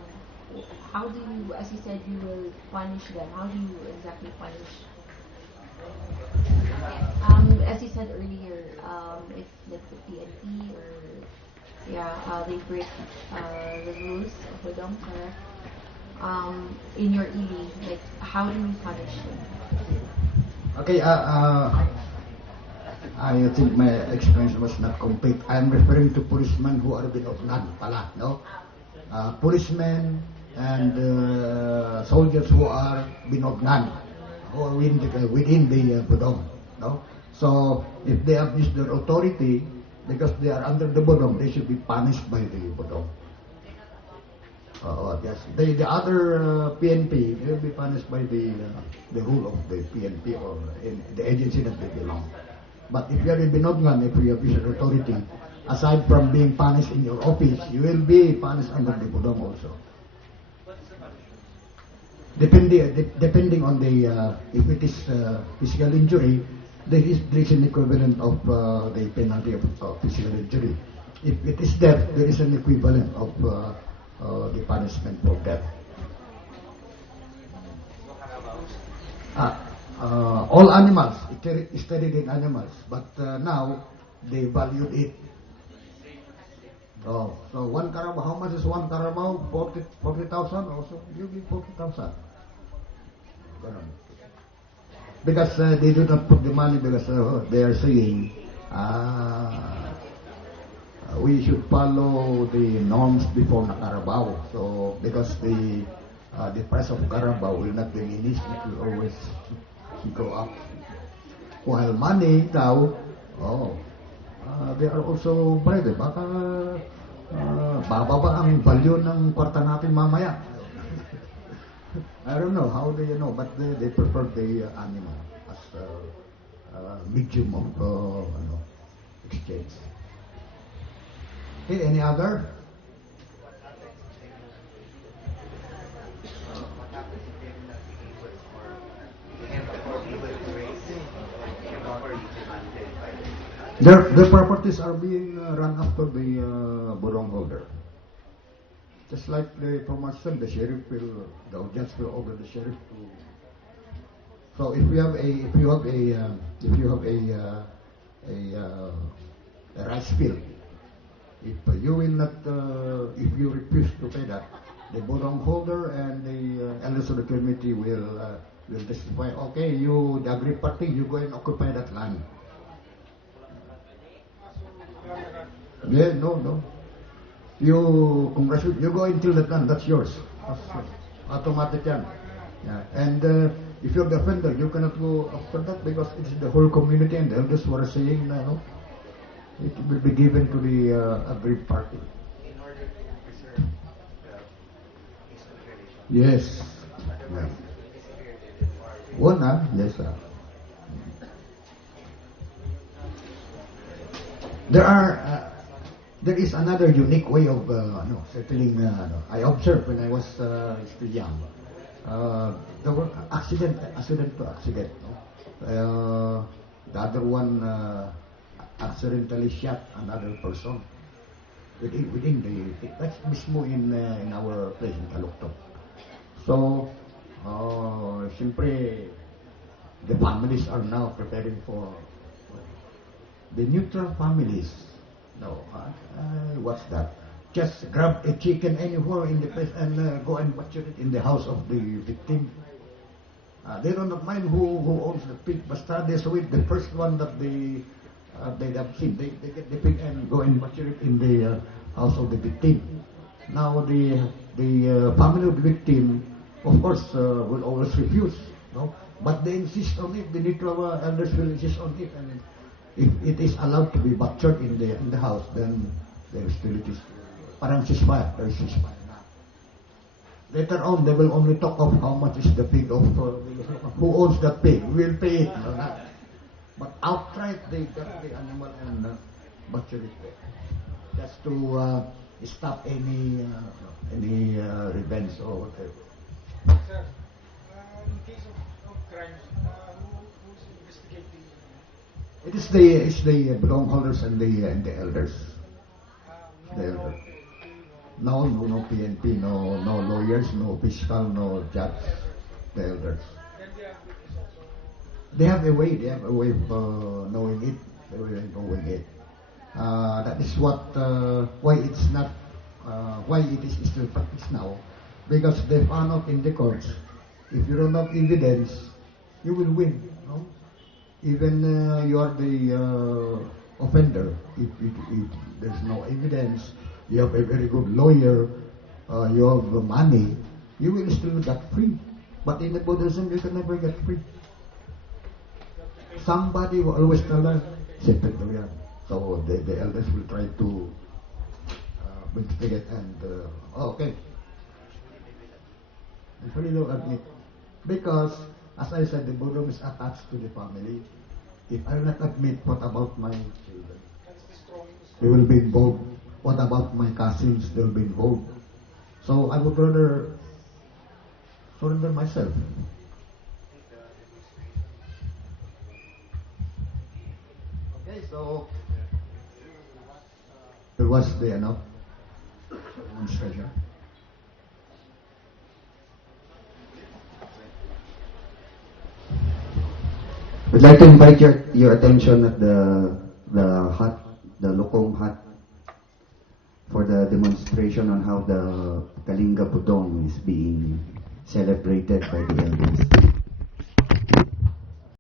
How do you, as you said, you will punish them? How do you exactly punish? As you said earlier, if like the PNP or they break the rules of Budong, correct? In your ED, like how do you punish them? Okay, I think my explanation was not complete. I am referring to policemen who are binognan pala, no? Policemen and soldiers who are binognan, who are within the Budong, no? So, if they abuse their authority, because they are under the Budong, they should be punished by the Budong. Yes. The other PNP, they will be punished by the rule of the PNP or in the agency that they belong. But if you are in Binognan, if you abuse your authority, aside from being punished in your office, you will be punished under the Budong also. Depending on the if it is physical injury, there is an equivalent of the penalty of physical injury. If it is death, there is an equivalent of the punishment for death. All animals, studied in animals, but now they valued it. So one Carabao, how much is one Carabao? 40,000 also? You give 40,000. Because they do not put the money because they are saying we should follow the norms before na Carabao. So because the price of Carabao will not diminish, it will always go up. While money now, they are also bread. Baka bababa ang value ng kwarta natin mamaya. I don't know, how do you know? But they prefer the animal as a medium of exchange. Okay, any other? Their properties are being run after the Budong holder. Just like the promotion, the sheriff will, the audience will order the sheriff to. So if you have a rice field, if you will not, if you refuse to pay that, the Budong holder and the elders of the community will testify. Okay, you, the aggrieved party, you go and occupy that land. Yeah, no. You congratulate, you go until that land, that's yours. That's automatic yan. Yeah. And if you're the offender, you cannot go after that because it's the whole community and the elders who are saying no, it will be given to the aggrieved party. In order to preserve the peaceful relation. Yes. Yeah. One, yes, sir. There is another unique way of settling. I observed when I was still young. There were accident to accident. The other one accidentally shot another person within the. That's mismo in our place in Caloocan. So, siyempre, the families are now preparing for the neutral families. No, what's that? Just grab a chicken anywhere in the place and go and butcher it in the house of the victim. They do not mind who owns the pig, but they saw it, the first one that they have seen. They get the pig and go and butcher it in the house of the victim. Now the the family of the victim, of course, will always refuse, no? But they insist on it. The neutral elders will insist on it, and if it is allowed to be butchered in the house, then there is still it is parang ceasefire. There is ceasefire. Later on, they will only talk of how much is the pig of who owns that pig. We will pay it. No, not. But outright, they got the animal and butcher it there, just to stop any revenge or whatever. Sir, in case of crimes, who's investigating? It's the belong holders and the elders. The elders. No PNP, no lawyers, no fiscal, no judge. The elders. Then they are witnesses also. They have a way of knowing it. They will knowing it. That is what why it's not why it is still practiced now, because they found out in the courts, if you don't have evidence, you will win. No? Even you are the offender. If there's no evidence, you have a very good lawyer, you have money, you will still get free. But in the Buddhism, you can never get free. Somebody will always tell us, so the elders will try to investigate and okay. Actually, look at it. Because, as I said, the Buddhism is attached to the family. If I will not admit, what about my children? They will be involved. What about my cousins? They will be involved. So I would rather surrender myself. Okay, so it was the demonstration. We'd like to invite your attention at the hut, the Lokong hut, for the demonstration on how the Kalinga Pudong is being celebrated by the elders.